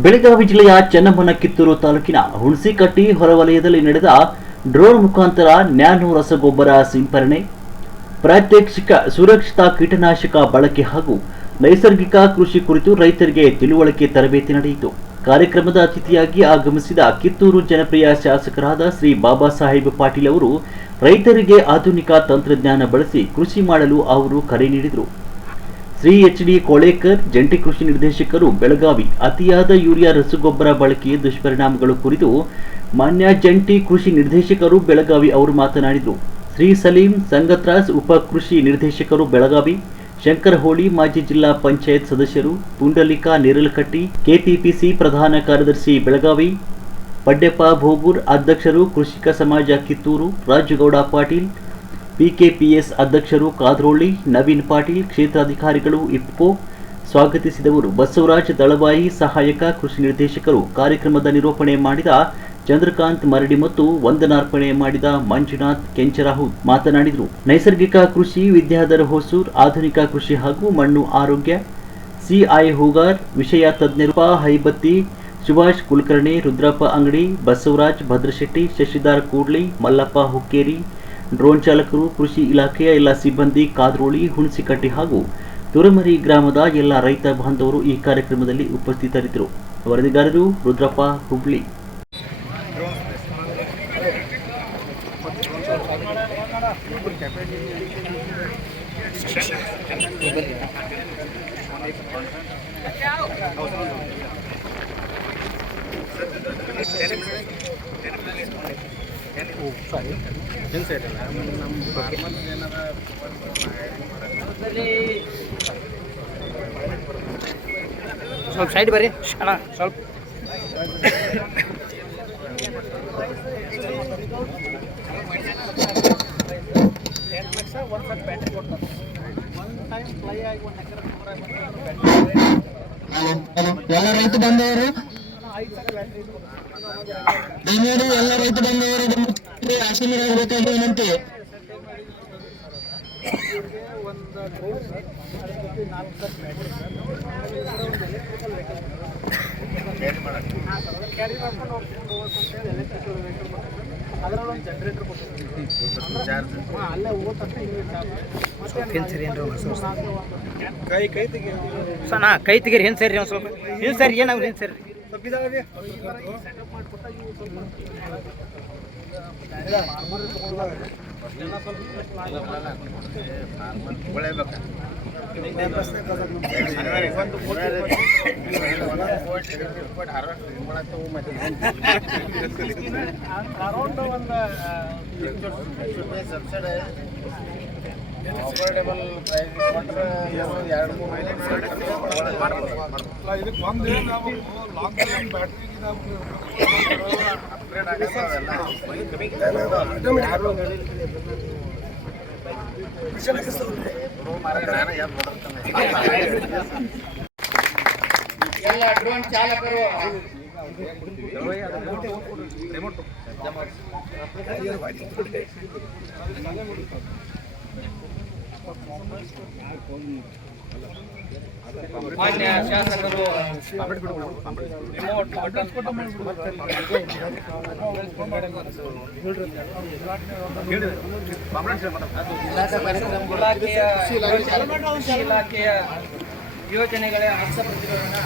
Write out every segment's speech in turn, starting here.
ಬೆಳಗಾವಿ ಜಿಲ್ಲೆಯ ಚನ್ನಮ್ಮನ ಕಿತ್ತೂರು ತಾಲೂಕಿನ ಹುಣಸಿಕಟ್ಟಿ ಹೊರವಲಯದಲ್ಲಿ ನಡೆದ ಡ್ರೋನ್ ಮುಖಾಂತರ ನ್ಯಾನೋ ರಸಗೊಬ್ಬರ ಸಿಂಪರಣೆ, ಪ್ರಾತ್ಯಕ್ಷಿಕ ಸುರಕ್ಷಿತ ಕೀಟನಾಶಕ ಬಳಕೆ ಹಾಗೂ ನೈಸರ್ಗಿಕ ಕೃಷಿ ಕುರಿತು ರೈತರಿಗೆ ತಿಳುವಳಿಕೆ ತರಬೇತಿ ನಡೆಯಿತು. ಕಾರ್ಯಕ್ರಮದ ಅತಿಥಿಯಾಗಿ ಆಗಮಿಸಿದ ಕಿತ್ತೂರು ಜನಪ್ರಿಯ ಶಾಸಕರಾದ ಶ್ರೀ ಬಾಬಾ ಸಾಹೇಬ್ ಪಾಟೀಲ್ ಅವರು ರೈತರಿಗೆ ಆಧುನಿಕ ತಂತ್ರಜ್ಞಾನ ಬಳಸಿ ಕೃಷಿ ಮಾಡಲು ಅವರು ಕರೆ ನೀಡಿದರು. ಶ್ರೀ ಎಚ್.ಡಿ. ಕೋಳೇಕರ್, ಜಂಟಿ ಕೃಷಿ ನಿರ್ದೇಶಕರು, ಬೆಳಗಾವಿ, ಅತಿಯಾದ ಯೂರಿಯಾ ರಸಗೊಬ್ಬರ ಬಳಕೆಯ ದುಷ್ಪರಿಣಾಮಗಳು ಕುರಿತು ಮಾನ್ಯ ಜಂಟಿ ಕೃಷಿ ನಿರ್ದೇಶಕರು ಬೆಳಗಾವಿ ಅವರು ಮಾತನಾಡಿದರು. ಶ್ರೀ ಸಲೀಂ ಸಂಗತ್ರಾಸ್, ಉಪ ಕೃಷಿ ನಿರ್ದೇಶಕರು ಬೆಳಗಾವಿ, ಶಂಕರ ಹೋಳಿ, ಮಾಜಿ ಜಿಲ್ಲಾ ಪಂಚಾಯತ್ ಸದಸ್ಯರು, ಪುಂಡಲಿಕ ನೇರಲಕಟ್ಟಿ, ಕೆಪಿಪಿಸಿ ಪ್ರಧಾನ ಕಾರ್ಯದರ್ಶಿ ಬೆಳಗಾವಿ, ಪಡ್ಡೆಪ್ಪ ಭೋಗೂರ್, ಅಧ್ಯಕ್ಷರು ಕೃಷಿಕ ಸಮಾಜ ಕಿತ್ತೂರು, ರಾಜಗೌಡ ಪಾಟೀಲ್, ಪಿಕೆಪಿಎಸ್ ಅಧ್ಯಕ್ಷರು ಕಾದ್ರೋಳಿ, ನವೀನ್ ಪಾಟೀಲ್, ಕ್ಷೇತ್ರಾಧಿಕಾರಿಗಳು ಇಫ್ಕೋ ಸ್ವಾಗತಿಸಿದವರು. ಬಸವರಾಜ್ ದಳವಾಯಿ, ಸಹಾಯಕ ಕೃಷಿ ನಿರ್ದೇಶಕರು, ಕಾರ್ಯಕ್ರಮದ ನಿರೂಪಣೆ ಮಾಡಿದ ಚಂದ್ರಕಾಂತ್ ಮರಡಿ ಮತ್ತು ವಂದನಾರ್ಪಣೆ ಮಾಡಿದ ಮಂಜುನಾಥ್ ಕೆಂಚರಾಹುತ್ ಮಾತನಾಡಿದರು. ನೈಸರ್ಗಿಕ ಕೃಷಿ ವಿದ್ಯಾಧರ ಹೊಸೂರ್, ಆಧುನಿಕ ಕೃಷಿ ಹಾಗೂ ಮಣ್ಣು ಆರೋಗ್ಯ ಸಿಐ ಹೂಗಾರ್, ವಿಷಯ ತಜ್ಞರು ಹೈಬತ್ತಿ, ಸುಭಾಷ್ ಕುಲಕರ್ಣಿ, ರುದ್ರಪ್ಪ ಅಂಗಡಿ, ಬಸವರಾಜ್ ಭದ್ರಶೆಟ್ಟಿ, ಶಶಿಧರ್ ಕೂಡ್ಲಿ, ಮಲ್ಲಪ್ಪ ಹುಕ್ಕೇರಿ, ಡ್ರೋನ್ ಚಾಲಕರು, ಕೃಷಿ ಇಲಾಖೆಯ ಎಲ್ಲ ಸಿಬ್ಬಂದಿ, ಕಾದ್ರೋಳಿ, ಹುಣಸಿಕಟ್ಟಿ ಹಾಗೂ ತುರಮರಿ ಗ್ರಾಮದ ಎಲ್ಲ ರೈತ ಬಾಂಧವರು ಈ ಕಾರ್ಯಕ್ರಮದಲ್ಲಿ ಉಪಸ್ಥಿತರಿದ್ದರು. ವರದಿಗಾರರು ರುದ್ರಪ್ಪ ಹುಬ್ಳಿ. ಸ್ವಲ್ಪ ಸೈಡ್ ಬರ್ರಿ ಅಣ್ಣ, ಸ್ವಲ್ಪ ಎಲ್ಲ ರೈತ ಬಂದವರು ದಯಮಾಡಿ ಎಲ್ಲ ರೈತ ಬಂದವರು ಆಶೀರ್ವಾದ ವಿನಂತಿ. ಕೈ ತೆಗೀರಿ ಏನು ಸರಿ, ಒಂದು ಸ್ವಲ್ಪ ಏನು ಸರಿ, ಏನಾಗ್ರಿ ಏನು ಸರಿ ಆಫರ್ಡೇಬಲ್ ಪ್ರೈಸ್ ಕೊಟ್ಟರೆ 2-3 ಇದಕ್ಕೆ ಒಂದು ನಾವು ಲಾಂಗ್ ಟರ್ಮ್ ಬ್ಯಾಟ್ರಿ ಅಪ್ಗ್ರೇಡ್ ಎಲ್ಲ ಡ್ರೋನ್ ಚಾಲಕರು ಮಾನ್ಯ ಶಾಸಕರು ಇಲಾಖೆಯ ಯೋಜನೆಗಳ ಹಸ್ತಪ್ರತಿಗಳನ್ನು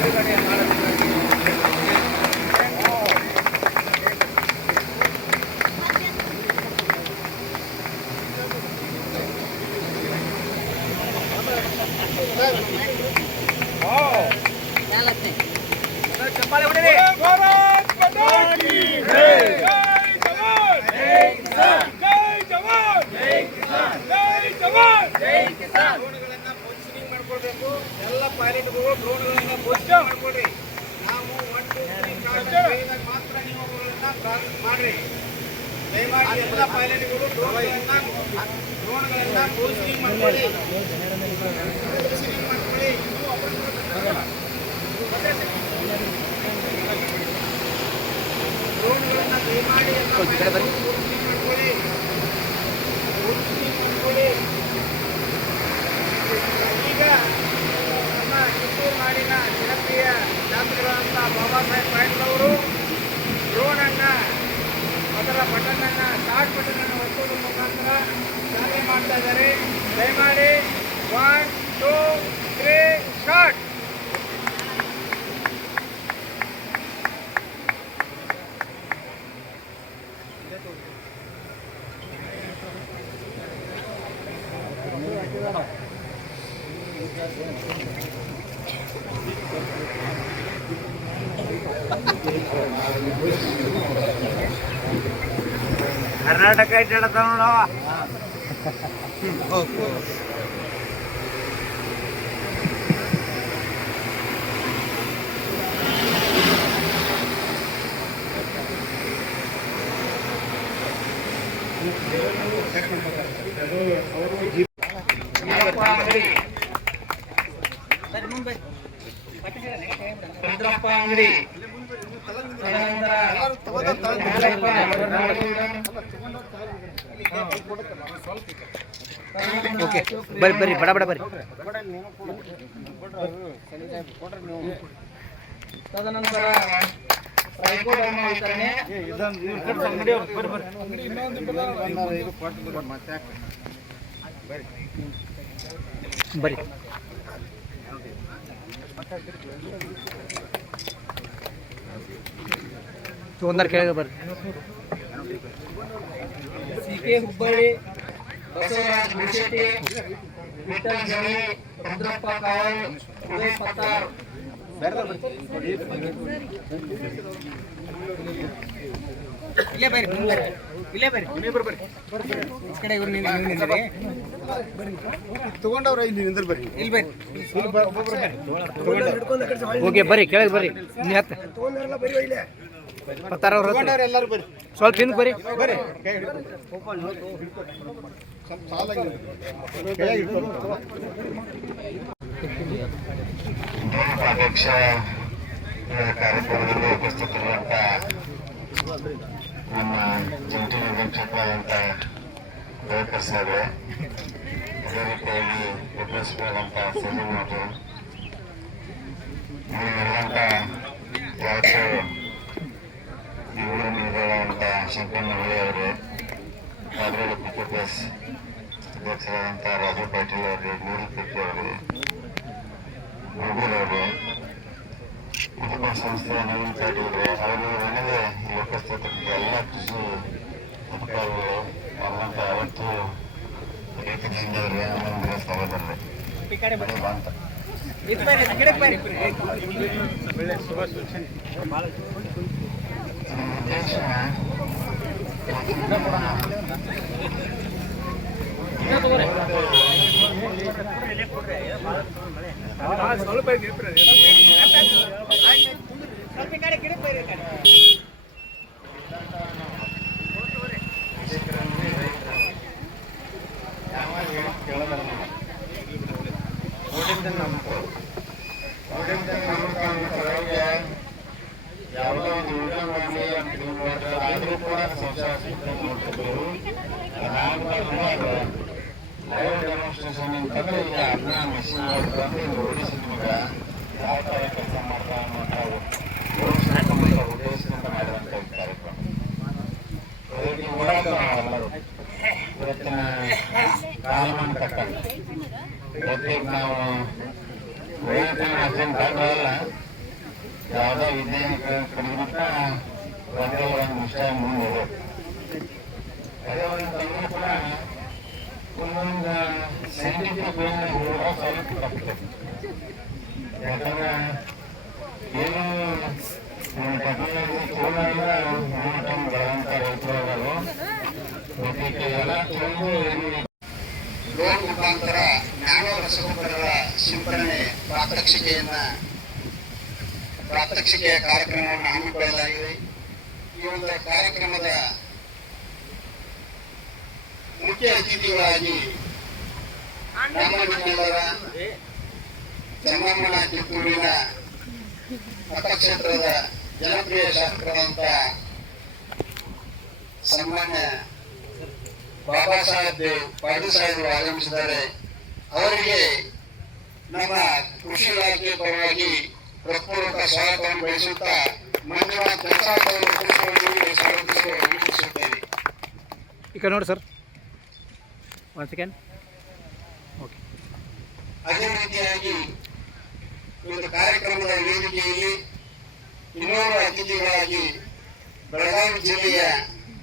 ಬಿಡುಗಡೆ ಮಾಡಬೇಕಾಗಿ ಚಪ್ಪಾಳೆ ಹೊಡೆಯಿರಿ. ಭಾರತ್ ಮಾತಾ ಕಿ ಜೈ. ಜೈ ಜವಾನ್, ಜೈ ಕಿಸಾನ್. ಜೈ ಜವಾನ್, ಜೈ ಕಿಸಾನ್. ಜೈ ಜವಾನ್, ಜೈ ಕಿಸಾನ್. ಡ್ರೋನ್ಗಳನ್ನು ಪೊಸಿಷನಿಂಗ್ ಮಾಡ್ಕೊಳ್ಬೇಕು. ಎಲ್ಲ ಪೈಲಟ್ಗಳು ಡ್ರೋನ್ಗಳನ್ನು ಪೊಸಿಷನ್ ಮಾಡ್ಕೊಳ್ರಿ. ನಾವು 1 2 3 4 ಮಾತ್ರ ನೀವು ಅವುಗಳನ್ನ ಪ್ರಾರಂಭ ಮಾಡ್ರಿ. ದಯಮಾಡಿ ಎಲ್ಲ ಪೈಲಟ್ಗಳು ಡ್ರೋನ್ಗಳನ್ನ ಪೊಸಿಷನಿಂಗ್ ಮಾಡ್ಕೊಳ್ಳಿ. ಪೊಸಿಷನಿಂಗ್ ಮಾಡ್ಕೊಳ್ಳಿ. ಡ್ರೋನ್ಗಳನ್ನು ದಯಮಾಡಿ ಎಲ್ಲ ಮಾಡ್ಕೊಳ್ಳಿ. ಈಗ ನಮ್ಮ ಕಿತ್ತೂರು ನಾಡಿನ ಬಾಬಾ ಸಾಹೇಬ್ ಪಾಟೀಲ್ ಅವರು ಡ್ರೋನನ್ನು ಅದರ ಬಟನನ್ನು ಸ್ಟಾರ್ಟ್ ಬಟನನ್ನು ಒತ್ತುವುದರ ಮುಖಾಂತರ ಚಾಲನೆ ಮಾಡ್ತಾ ಇದ್ದಾರೆ. ದಯಮಾಡಿ 1 2 3 ಸ್ಟಾರ್ಟ್. ಕರ್ನಾಟಕ ಇಟ್ಟಾಡತಾವ ನೋಡವ. ರುದ್ರಪ್ಪ ಅಂಗಡಿ ಓಕೆ ಬರ್ರಿ ಬರ್ರಿ ಬಡ ಬಡ ಬರ್ರಿ. ತದನಂತರ ಬರ್ರಿ ಒಂದರ ಕೆಳಗೆ ಬರ್ರಿ. ಸಿಕೆ ಹುಬ್ಬಳ್ಳಿ, ಬಸವರಾಜ್ ಮುಶೆಟ್ಟಿ, ವಿಠಲ್ ಜಳಿ, ರುದ್ರಪ್ಪ ಕಾವಲ್, ಉದಯ್ ಪತ್ತಾರ್. ಇಲ್ಲೇ ಬರ್ರಿ, ಇಲ್ಲೇ ಬರ್ರಿ, ಈ ಕಡೆ ಇವ್ರು ನಿಂದ್ರಿ. ತಗೊಂಡವ್ರ ಇಲ್ಲಿ ನಿಂದ್ರ ಬರ್ರಿ. ಇಲ್ಲಿ ಬರ್ರಿ. ಓಕೆ ಬರ್ರಿ ಕೆಳಗೆ ಬರ್ರಿ. ತಗೊಂಡವ್ರ ಎಲ್ಲರೂ ಬರ್ರಿ. ಸ್ವಲ್ಪ ಹಿಂದೆ ಬರ್ರಿ. ಬರ್ರಿ ಅಧ್ಯಕ್ಷ ಕಾರ್ಯಕ್ರಮದಲ್ಲಿ ಉಪಸ್ಥಿತರಿರುವಂಥ ನಮ್ಮ ಜಂಟಿ ನಿರ್ದೇಶಕರಾದಂಥ ದಯಾಕರ್ ಸಾಹೇಬ್ರೆ, ಅದೇ ರೀತಿಯಾಗಿ ಪ್ರಿನ್ಸಿಪಾಲ್ ಸಲೀಮ್ ಅವರು, ಇಲ್ಲಿರುವಂಥ ಯಾವತ್ತೂ ಈ ಊರಿನ ಇರುವಂಥ ಶಂಕರಣ್ಣ ಹೊಳೆ ಅವರು, ಕಾದ್ರೋಳಿ PKPS ಅಧ್ಯಕ್ಷರಾದಂಥ ರಾಜು ಪಾಟೀಲ್ ಅವರು, ನೂರಿ ಕಿರ್ಕಿ ಅವರು, ಮೊಬೈಲ್ ಅವರು, ಇದಕ್ಕೊಂದು ಸಂಸ್ಥೆಯ ನವೀನ್ ಪಾಟೀಲ್ ಅವರು ನನಗೆ ಈ ಉಪಸ್ಥಿತರಿಗೆ ಎಲ್ಲ ಕೃಷಿ ಅಧಿಕಾರಿಗಳು ಅವರಂತ ಅವತ್ತು ರೈತರಿಂದವರಿಗೆ ಆನಂದ ಸಹೋದರರು ಅಂತ ಉದ್ದೇಶ ಸ್ವಲ್ಪ ಯಾವುದೋ ಒಂದು ಊಟ ಮಾಡಿ ಆದರೂ ಕೂಡ ಸಂಸಾರ ನೋಡ್ತಿದ್ರು. ಲೈವ್ ಡೆಮಾನ್ಸ್ಟ್ರೇಷನ್ ಅಂತಂದ್ರೆ ಈಗ ಅದನ್ನ ಮಿಷಿನ್ ಬಂದು ಓಡಿಸಿ ನಿಮಗೆ ಯಾವ ಥರ ಕೆಲಸ ಮಾಡ್ತಾ ಅನ್ನೋ ಉದ್ದೇಶದಿಂದ ಮಾಡಿದಂಥ ಕಾರ್ಯಕ್ರಮ. ಅದಕ್ಕೆ ಓಡಾಡ್ತಾವೆಲ್ಲರೂ ಇವತ್ತಿನ ಕಾಲಮಾನ ತಕ್ಕಂತೆ ಇವತ್ತಿಗೆ ನಾವು ವೈಯಕ್ತಿಕ ಅರ್ಜೆಂಟ್ ಆಗಲ್ಲ. ಯಾವುದೋ ವಿದ್ಯೆ ಕಡಿಮೆ ಒಂದೇ ಒಂದು ವಿಷಯ ಮುಂದೆ ಅದೇ ಒಂದು ತಂಗಿ ಕೂಡ ಒಂದೊಂದು ಸೈಂಟಿಫಿಕ್ ಕೂಡ ಸ್ವಲ್ಪ ತಪ್ಪುತ್ತೆ. ಯಾಕಂದ್ರೆ ಏನು ಟೆಕ್ನಾಲಜಿ ತಗೊಂಡಾಗ ಟೈಮ್ ಬೆಳೆದಂಥ ರೈತರು ಅದಕ್ಕೆ ಎಲ್ಲ ತಿಳಿದು ಡ್ರೋನ್ ಮುಖಾಂತರ ನ್ಯಾನೋ ರಸಗೊಬ್ಬರಗಳ ಸಿಂಪಡಣೆ ಪ್ರಾತ್ಯಕ್ಷಿಕೆಯ ಕಾರ್ಯಕ್ರಮವನ್ನು ಹಮ್ಮಿಕೊಳ್ಳಲಾಗಿದೆ. ಈ ಒಂದು ಕಾರ್ಯಕ್ರಮದ ಮುಖ್ಯ ಅತಿಥಿಗಳಾಗಿ ರಾಮಮಂಡಲರ ಚನ್ನಮ್ಮನ ಕಿತ್ತೂರಿನ ಮತಕ್ಷೇತ್ರದ ಜನಪ್ರಿಯ ಶಾಸಕರಾದಂಥ ಸನ್ಮಾನ್ಯ ಬಾಬಾ ಸಾಹೇಬ್ ಪಾಟೀಲ್ ಸಾಹೇಬರು ಆಗಮಿಸಿದ್ದಾರೆ. ಅವರಿಗೆ ನಮ್ಮ ಕೃಷಿ ಇಲಾಖೆ ಪರವಾಗಿ ಹೃತ್ಪೂರ್ವಕ ಸ್ವಾಗತವನ್ನು ಬಯಸುತ್ತಾ ಮಂಜುನಾಥ್ ಜನಸಾಟ್ ಅವರು ಕುಳಿತುಕೊಂಡು ಸ್ವಾಗತಿಸಲು ವಿನಂತಿಸುತ್ತೇನೆ. ಈ ಕಡೆ ನೋಡಿ ಸರ್, ಒನ್ ಸೆಕೆಂಡ್. ಓಕೆ. ಅದೇ ರೀತಿಯಾಗಿ ಒಂದು ಕಾರ್ಯಕ್ರಮದ ವೇದಿಕೆಯಲ್ಲಿ ಇನ್ನೋರ್ವ ಅತಿಥಿಗಳಾಗಿ ಬೆಳಗಾವಿ ಜಿಲ್ಲೆಯ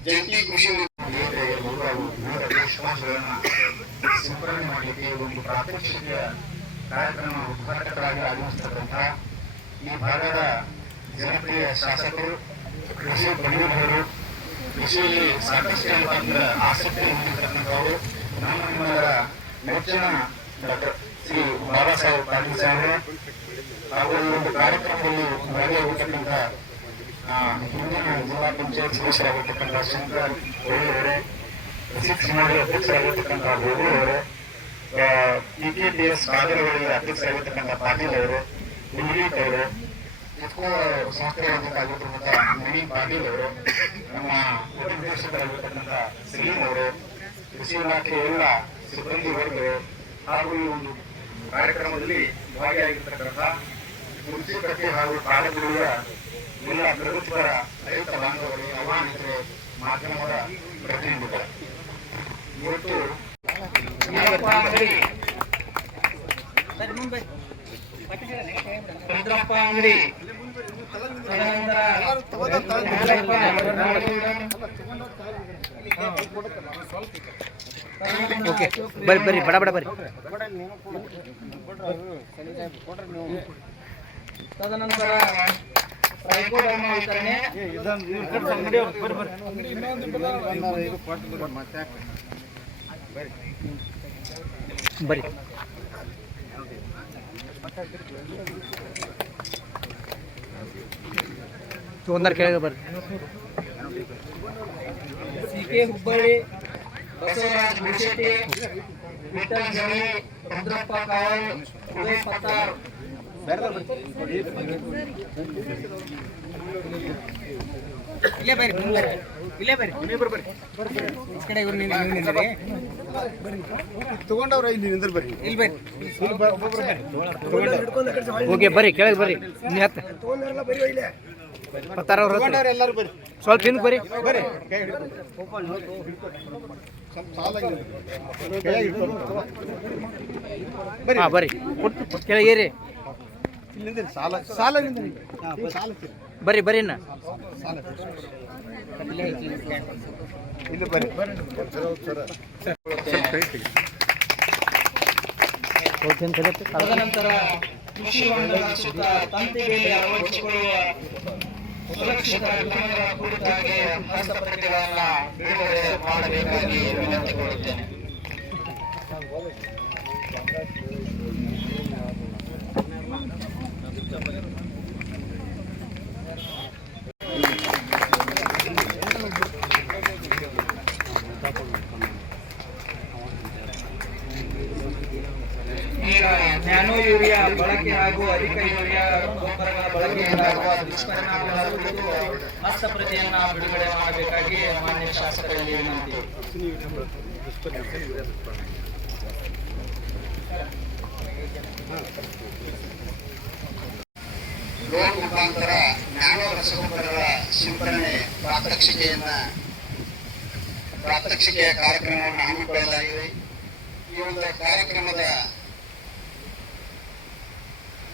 ಜಂಟಿ ಕೃಷಿ ಸಿಂಪರಣೆ ಮಾಡಲಿಕ್ಕೆ ಒಂದು ಪ್ರಾತ್ಯಕ್ಷಿಕೆಯ ಕಾರ್ಯಕ್ರಮ ಉದ್ಘಾಟಕರಾಗಿ ಆಗಮಿಸತಕ್ಕಂಥ ಈ ಭಾಗದ ಜನಪ್ರಿಯ ಶಾಸಕರು, ಕೃಷಿ ಬಂಧುಗಳು, ಕೃಷಿಯಲ್ಲಿ ಸಾಕಷ್ಟು ಆಸಕ್ತಿ ಹೊಂದಿರತಕ್ಕಂಥವರು, ನಿಮ್ಮೆಲ್ಲರ ನೆಚ್ಚಿನ ಡಾಕ್ಟರ್ ಶ್ರೀ ಬಾಬಾ ಸಾಹೇಬ್ ಪಾಟೀಲ್ ಸಾಹೇಬರು ಹಾಗೂ ಈ ಒಂದು ಕಾರ್ಯಕ್ರಮದಲ್ಲಿ ಭಾಗಿಯಾಗಿರ್ತಕ್ಕಂಥ ಹಿಂದಿನ ಜಿಲ್ಲಾ ಪಂಚಾಯತ್ ಸದಸ್ಯರಾಗಿರ್ತಕ್ಕಂಥ ಶಂಕರ್ ಅವರೇ, ರಸಿಕ್ ಸಮಾಜ ಅಧ್ಯಕ್ಷರಾಗಿರ್ತಕ್ಕಂಥ ಗೋಗುಲ್ ಅವರು, PKPS ಕಾರ್ಯಗಳಿಗೆ ಅಧ್ಯಕ್ಷರಾಗಿರ್ತಕ್ಕಂಥ ಪಾಟೀಲ್ ಅವರು, ದಿಲೀಪ್ ಅವರು, ಇಫ್ಕೋ ಸಂಸ್ಥೆಯಾಗಿರ್ತಕ್ಕಂಥ ಮಣಿ ಪಾಟೀಲ್ ಅವರು, ನಮ್ಮ ಉಪನಿರ್ದೇಶಕರಾಗಿರ್ತಕ್ಕಂಥ ಸಲೀಂ ಅವರು, ಕೃಷಿ ಇಲಾಖೆಯ ಎಲ್ಲ ಸಿಬ್ಬಂದಿ ವರ್ಗಗಳು ಹಾಗೂ ಈ ಒಂದು ಕಾರ್ಯಕ್ರಮದಲ್ಲಿ ಭಾಗಿಯಾಗಿರ್ತಕ್ಕಂಥ ಕೃಷಿ ಕಟ್ಟೆ ಹಾಗೂ ಕಾಲೇಜುಗಳ ಎಲ್ಲ ಪ್ರಗತಿಪರ ರೈತ ಬಾಂಧವರು, ಆಹ್ವಾನಿತರು, ಮಾಧ್ಯಮದ ಪ್ರತಿನಿಧಿಗಳು, ಇವತ್ತು ರುದ್ರಪ್ಪ ಅಂಗಡಿ, ಓಕೆ, ಬರ್ರಿ ಬರ್ರಿ, ಬಡ ಬಡ ಬರ್ರಿ. ತದನಂತರ ರೈಕೋಡರ್ಮ ವಿತರಣೆ, ಬರ್ರಿ. ಒಂದರ ಕೆಳಗೆ ಬರ್ರಿ. CK ಹುಬ್ಬಳ್ಳಿ, ಬಸವರಾಜ್ ಗುಡಿಶೆಟ್ಟಿ, ವಿಠಲ್ ಜಳಿ, ರುದ್ರಪ್ಪ ಕಾವಲ್, ಉದಯ್ ಪತ್ತಾರ್, ಇಲ್ಲೇ ಬರ್ರಿ, ಇಲ್ಲೇ ಬರ್ರಿ, ಈ ಕಡೆ ಇವ್ರು ನಿಂದ್ರಿ, ತಗೊಂಡವ್ರ ಇಲ್ಲಿ ನಿಂದ್ರ ಬರ್ರಿ, ಇಲ್ಲಿ ಬರ್ರಿ. ಓಕೆ, ಬರ್ರಿ ಕೆಳಗೆ ಬರ್ರಿ. ನೀವು ಹತ್ತ ಪತ್ತಾರ ಅವ್ರು ಎಲ್ಲರೂ ಬರ್ರಿ, ಸ್ವಲ್ಪ ಹಿಂದೆ ಬರ್ರಿ. ಬರ್ರಿ ಹಾಂ ಬರ್ರಿ, ಕೆಳಗೆ ರೀ. ಸಾಲ ಸಾಲ ಬರ್ರಿ ಬರ್ರಿ ಇನ್ನ ಇಲ್ಲಿ ಬರ್ರಿ. ತದನಂತರ ಕೃಷಿ ಹೊಂಡದ ಸುತ್ತ ತಂತಿ ಬೇಲಿ ಅಳವಡಿಸಿಕೊಳ್ಳುವ ಸುರಕ್ಷಿತ ವಿಧಾನಗಳ ಕುರಿತಾಗಿ ಹಸ್ತಪ್ರತಿಗಳನ್ನು ಬಿಡುಗಡೆ ಮಾಡಬೇಕಾಗಿ ವಿನಂತಿಕೊಳ್ಳುತ್ತೇನೆ. ಈಗ ನ್ಯಾನೋ ಯೂರಿಯಾ ಬಳಕೆ ಹಾಗೂ ಅಧಿಕ ಯೂರಿಯಾ ಗೊಬ್ಬರಗಳ ಬಳಕೆಯಿಂದಾಗುವ ದುಷ್ಪರಿಣಾಮಗಳ ಕುರಿತು ಹಸ್ತಪ್ರತಿಯನ್ನ ಬಿಡುಗಡೆ ಮಾಡಬೇಕಾಗಿ ಮಾನ್ಯ ಶಾಸಕರಲ್ಲಿ ವಿನಂತಿ. ಡ್ರೋನ್ ಮುಖಾಂತರ ನ್ಯಾನೋ ರಸಗೊಬ್ಬರಗಳ ಸಿಂಪರಣೆ ಪ್ರಾತ್ಯಕ್ಷಿಕೆಯ ಕಾರ್ಯಕ್ರಮವನ್ನು ಹಮ್ಮಿಕೊಳ್ಳಲಾಗಿದೆ. ಈ ಒಂದು ಕಾರ್ಯಕ್ರಮದ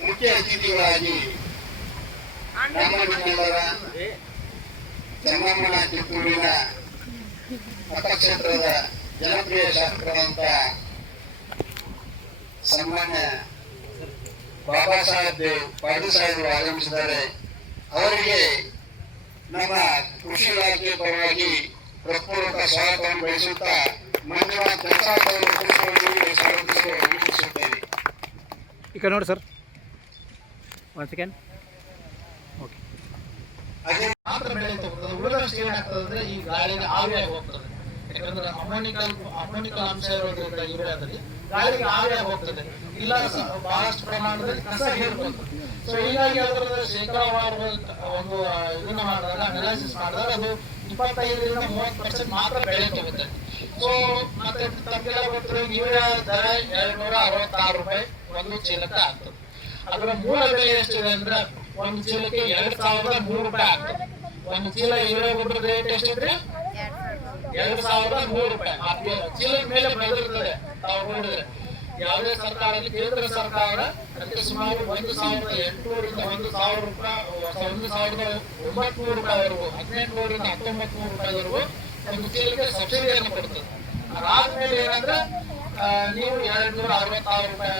ಮುಖ್ಯ ಅತಿಥಿಗಳಾಗಿ ನಮ್ಮ ನಿಮ್ಮೆಲ್ಲರ ಚನ್ನಮ್ಮನ ಕಿತ್ತೂರಿನ ಮತಕ್ಷೇತ್ರದ ಜನಪ್ರಿಯ ಶಾಸಕರಾದಂಥ ಸನ್ಮಾನ್ಯ ಬಾಬಾ ಸಾಹೇಬ್ ಪಾಟೀಲ್ ಸಾಹೇಬರು ಆಗಮಿಸಿದ್ದಾರೆ. ಅವರಿಗೆ ನಮ್ಮ ಕೃಷಿ ಇಲಾಖೆ ಪರವಾಗಿ ಹೃತ್ಪೂರ್ವಕ ಸ್ವಾಗತವನ್ನು ಬಯಸುತ್ತಾ ಮಂಜುನಾಥ್ ಜನಸಾಟ್ ಅವರು ಕುಳಿತುಕೊಂಡು ಸ್ವಾಗತಿಸಲು ವಿನಂತಿಸುತ್ತೇನೆ. ಈ ಕಡೆ ನೋಡಿ ಸರ್, ಒನ್ ಸೆಕೆಂಡ್. ಓಕೆ. ಅದೇ ಮಾತ್ರ ಬೆಳೆಯುತ್ತೆ, ಉಳಿದಷ್ಟು ಏನಾಗ್ತದೆ ಅಂದ್ರೆ ಈ ಗಾಳಿಗೆ ಆವಿಯಾಗಿ ಹೋಗ್ತದೆ. ಯಾಕಂದ್ರೆ ಅಮೋನಿಕಲ್ ಅಂಶ ಇರೋದ್ರಿಂದ ಯೂರಿಯಾದಲ್ಲಿ ಗಾಳಿಗೆ ಆವಿಯಾಗಿ ಹೋಗ್ತದೆ, ಇಲ್ಲ ಬಹಳಷ್ಟು ಪ್ರಮಾಣದಲ್ಲಿ ಕಸ ಹೀರ್ಕೊಳ್ತದೆ. ಸೊ ಹೀಗಾಗಿ ಅದರ ಶೇಕಡಾವಾರು ಒಂದು ಇದನ್ನ ಮಾಡಿದಾಗ ಅನಾಲಿಸಿಸ್ ಮಾಡಿದಾಗ ಅದು 25ರಿಂದ 30% ಮಾತ್ರ ಬೆಳೆಯುತ್ತೆ ಹೋಗುತ್ತೆ. ಸೊ ಮತ್ತೆ ತಮಗೆಲ್ಲ ಗೊತ್ತಿರೋ ಯೂರಿಯಾ ದರ 266 ರೂಪಾಯಿ ಒಂದು ಚೀಲಕ್ಕೆ ಆಗ್ತದೆ. ಅದರ ಮೂಲ ಬೆಲೆ ಎಷ್ಟಿದೆ ಅಂದ್ರೆ ಒಂದು ಚೀಲಕ್ಕೆ 2,100 ರೂಪಾಯಿ ಆಗ್ತದೆ. ಒಂದು ಚೀಲ ಯೂರಿಯಾ ಗೊಬ್ಬರ ರೇಟ್ ಎಷ್ಟಿದ್ರೆ 2,100 ರೂಪಾಯಿ. ಆ ಚೀಲದ ಮೇಲೆ ಬೆಳೆದಿರ್ತದೆ. ತಾವು ನೋಡಿದ್ರೆ ಯಾವುದೇ ಸರ್ಕಾರ, ಕೇಂದ್ರ ಸರ್ಕಾರ ಅದಕ್ಕೆ ಸುಮಾರು 1,800 ರಿಂದ 1,000 ರೂಪಾಯಿ, 1,900 ರೂಪಾಯಿವರೆಗೂ, 1,800 ರಿಂದ 1,900 ರೂಪಾಯಿವರೆಗೂ ಒಂದು ಚೀಲಕ್ಕೆ ಸಬ್ಸಿಡಿಯನ್ನು ಕೊಡ್ತದೆ. ಅದಾದ್ಮೇಲೆ ಏನಂದ್ರೆ ನೀವು 266 ರೂಪಾಯಿ